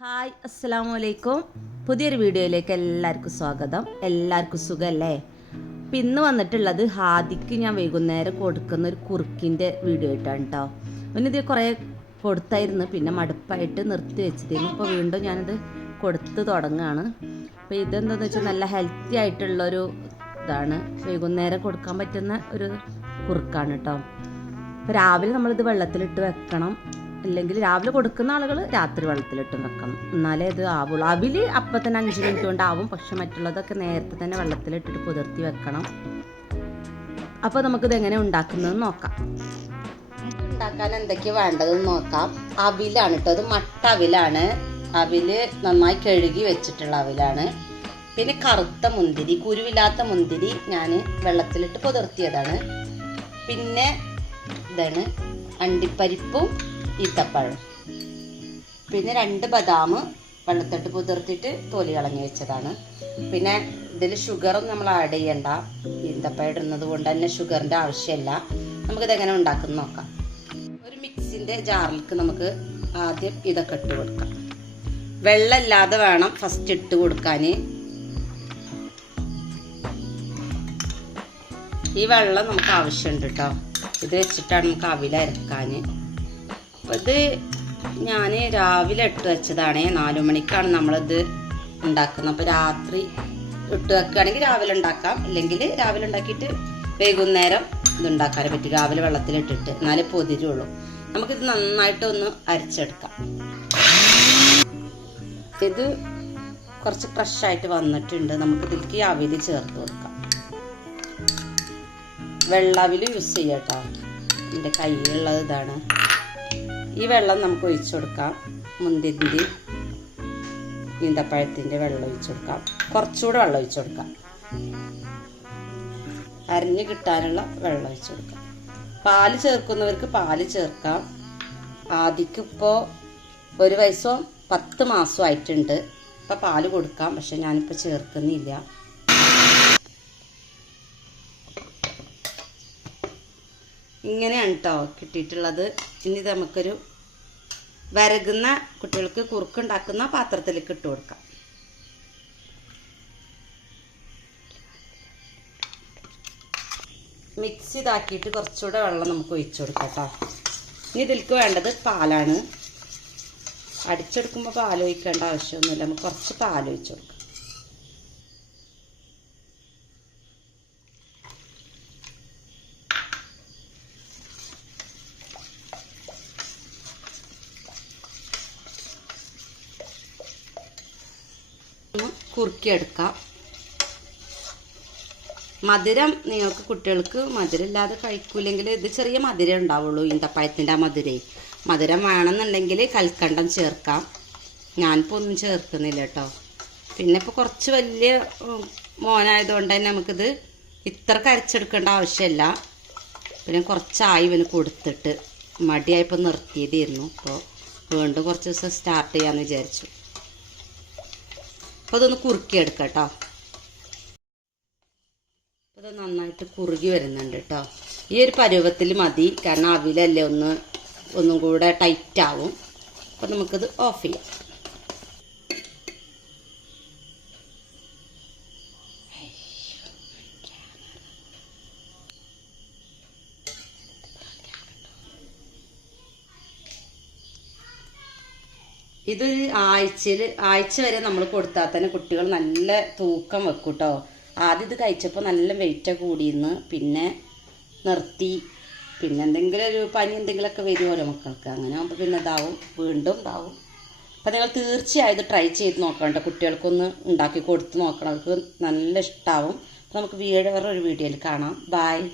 Hi അസ്സലാമു വലൈക്കും പുതിയൊരു വീഡിയോയിലേക്ക് എല്ലാവർക്കും സ്വാഗതം. എല്ലാവർക്കും സുഖമല്ലേ അപ്പം ഇന്ന് വന്നിട്ടുള്ളത് ഹാദിക്ക് ഞാൻ വൈകുന്നേരം കൊടുക്കുന്ന ഒരു കുറുക്കിന്റെ വീഡിയോ ആയിട്ടാണ് കേട്ടോ ഒന്നിത് കുറേ കൊടുത്തായിരുന്നു പിന്നെ മടുപ്പായിട്ട് നിർത്തി വെച്ചതായിരുന്നു ഇപ്പോൾ വീണ്ടും ഞാനിത് കൊടുത്ത് തുടങ്ങുകയാണ് അപ്പോൾ ഇതെന്താണെന്ന് വെച്ചാൽ നല്ല ഹെൽത്തി ആയിട്ടുള്ളൊരു ഇതാണ്. വൈകുന്നേരം കൊടുക്കാൻ പറ്റുന്ന ഒരു കുറുക്കാണ് കേട്ടോ രാവിലെ നമ്മളിത് വെള്ളത്തിലിട്ട് വെക്കണം. അല്ലെങ്കിൽ രാവിലെ കൊടുക്കുന്ന ആളുകൾ രാത്രി വെള്ളത്തിലിട്ട് വെക്കണം. എന്നാലേ ഇത് ആവുള്ളൂ. അവിൽ അപ്പം തന്നെ അഞ്ച് മിനിറ്റ് കൊണ്ടാവും പക്ഷെ മറ്റുള്ളതൊക്കെ നേരത്തെ തന്നെ വെള്ളത്തിലിട്ടിട്ട് പുതിർത്തി വെക്കണം. അപ്പോൾ നമുക്കിത് എങ്ങനെ ഉണ്ടാക്കുന്നതെന്ന് നോക്കാം. ഉണ്ടാക്കാൻ എന്തൊക്കെയാണ് വേണ്ടതെന്ന് നോക്കാം. അവിലാണ് കേട്ടോ അത് മട്ട അവിലാണ്. അവിൽ നന്നായി കഴുകി വെച്ചിട്ടുള്ള അവിലാണ്. പിന്നെ കറുത്ത മുന്തിരി കുരുവില്ലാത്ത മുന്തിരി ഞാൻ വെള്ളത്തിലിട്ട് പുതിർത്തിയതാണ്. പിന്നെ ഇതാണ് അണ്ടിപ്പരിപ്പും ഈത്തപ്പഴം. പിന്നെ രണ്ട് ബദാം വെള്ളത്തിട്ട് കുതിർത്തിട്ട് തൊലി കളഞ്ഞു വെച്ചതാണ്. പിന്നെ ഇതിൽ ഷുഗറും നമ്മൾ ആഡ് ചെയ്യണ്ട. ഈന്തപ്പഴം ഇടുന്നത് കൊണ്ട് തന്നെ ഷുഗറിന്റെ ആവശ്യമില്ല. നമുക്കിത് എങ്ങനെ ഉണ്ടാക്കുന്ന നോക്കാം. ഒരു മിക്സിന്റെ ജാറിലേക്ക് നമുക്ക് ആദ്യം ഇതൊക്കെ ഇട്ട് കൊടുക്കാം. വെള്ളമില്ലാതെ വേണം ഫസ്റ്റ് ഇട്ട് കൊടുക്കാൻ ഈ വെള്ളം നമുക്ക് ആവശ്യമുണ്ട് കേട്ടോ ഇത് വെച്ചിട്ടാണ് നമുക്ക് അവില അരക്കാൻ അപ്പോൾ ഇത് ഞാൻ രാവിലെ ഇട്ട് വെച്ചതാണ്. നാലു മണിക്കാണ് നമ്മളിത് ഉണ്ടാക്കുന്നത്. അപ്പോൾ രാത്രി ഇട്ട് വെക്കുകയാണെങ്കിൽ രാവിലെ ഉണ്ടാക്കാം. ഇല്ലെങ്കിൽ രാവിലെ ഉണ്ടാക്കിയിട്ട് വൈകുന്നേരം ഇത് ഉണ്ടാക്കാൻ പറ്റും. രാവിലെ വെള്ളത്തിലിട്ടിട്ട് എന്നാലേ പൊതിരുള്ളൂ. നമുക്കിത് നന്നായിട്ട് ഒന്ന് അരച്ചെടുക്കാം. ഇത് കുറച്ച് ഫ്രഷായിട്ട് വന്നിട്ടുണ്ട്. നമുക്ക് ഇതിലേക്ക് അവിൽ ചേർത്ത് കൊടുക്കാം. വെള്ളാവിൽ യൂസ് ചെയ്യാം കേട്ടോ. എന്റെ കയ്യിലുള്ളത് ഇതാണ്. ഈ വെള്ളം നമുക്ക് ഒഴിച്ചു കൊടുക്കാം. മുന്തിരിന്റെ ഈന്തപ്പഴത്തിന്റെ വെള്ളം ഒഴിച്ചു കൊടുക്കാം. കുറച്ചുകൂടെ വെള്ളം ഒഴിച്ചു കൊടുക്കാം. അരിഞ്ഞ് കിട്ടാനുള്ള വെള്ളം ഒഴിച്ചു കൊടുക്കാം. പാൽ ചേർക്കുന്നവർക്ക് പാൽ ചേർക്കാം. ആദ്യക്കിപ്പോൾ ഒരു വയസ്സോ പത്ത് മാസം ആയിട്ടുണ്ട്. ഇപ്പം പാൽ കൊടുക്കാം പക്ഷെ ഞാനിപ്പോൾ ചേർക്കുന്നില്ല. ഇങ്ങനെയാണ് കേട്ടോ കിട്ടിയിട്ടുള്ളത്. ഇനി നമുക്കൊരു വരകുന്ന കുട്ടികൾക്ക് കുറുക്കുണ്ടാക്കുന്ന പാത്രത്തിലേക്ക് ഇട്ട് കൊടുക്കാം. മിക്സ് ഇതാക്കിയിട്ട് കുറച്ചുകൂടെ വെള്ളം നമുക്ക് ഒഴിച്ചു കൊടുക്കാം കേട്ടോ ഇനി ഇതിൽക്ക് വേണ്ടത് പാലാണ്. അടിച്ചെടുക്കുമ്പോൾ പാൽ ഒഴിക്കേണ്ട ആവശ്യമൊന്നുമില്ല. നമുക്ക് കുറച്ച് പാൽ ഒഴിച്ചു കൊടുക്കാം. ഒന്ന് കുറുക്കിയെടുക്കാം. മധുരം നിങ്ങൾക്ക് കുട്ടികൾക്ക് മധുരം ഇല്ലാതെ കഴിക്കൂലെങ്കിൽ ഇത് ചെറിയ മധുരം ഉണ്ടാവുള്ളൂ ഈന്തപ്പഴത്തിന്റെ ആ മധുരേ. മധുരം വേണമെന്നുണ്ടെങ്കിൽ കൽക്കണ്ടം ചേർക്കാം. ഞാനിപ്പോൾ ഒന്നും ചേർക്കുന്നില്ല കേട്ടോ. പിന്നെ ഇപ്പോൾ കുറച്ച് വലിയ മോനായതുകൊണ്ട് തന്നെ നമുക്കിത് ഇത്ര കരച്ചെടുക്കേണ്ട ആവശ്യമില്ല. പിന്നെ കുറച്ചായി ഇവന് കൊടുത്തിട്ട് മടിയായപ്പോൾ നിർത്തിയതായിരുന്നു. അപ്പോൾ വീണ്ടും കുറച്ച് ദിവസം സ്റ്റാർട്ട് ചെയ്യാമെന്ന് വിചാരിച്ചു. അപ്പോൾ അതൊന്ന് കുറുക്കി കേട്ടോ അത് നന്നായിട്ട് കുറുകി വരുന്നുണ്ട് കേട്ടോ ഈ ഒരു പരുവത്തിൽ മതി. കാരണം അവിലല്ലേ ഒന്ന് ഒന്നും കൂടെ ടൈറ്റ് ആവും. അപ്പോൾ നമുക്കിത് ഓഫ് ചെയ്യാം. ഇതൊരു ആഴ്ചയിൽ ആഴ്ച വരെ നമ്മൾ കൊടുത്താൽ തന്നെ കുട്ടികൾ നല്ല തൂക്കം വെക്കും കേട്ടോ ആദ്യം ഇത് കഴിച്ചപ്പോൾ നല്ല വെയിറ്റ് കൂടിയിരുന്നു പിന്നെ നിർത്തി പിന്നെ എന്തെങ്കിലും ഒരു പനി എന്തെങ്കിലുമൊക്കെ വരുമല്ലോ മക്കൾക്ക്. അങ്ങനെ ആകുമ്പോൾ പിന്നെ ഇതാവും വീണ്ടും ഇതാവും. അപ്പം നിങ്ങൾ തീർച്ചയായും ഇത് ട്രൈ ചെയ്ത് നോക്കണം കുട്ടികൾക്കൊന്ന് ഉണ്ടാക്കി കൊടുത്ത് നോക്കണം. അവർക്ക് നല്ല ഇഷ്ടമാവും അപ്പോൾ നമുക്ക് വേറെ ഒരു വീഡിയോയിൽ കാണാം. ബായ്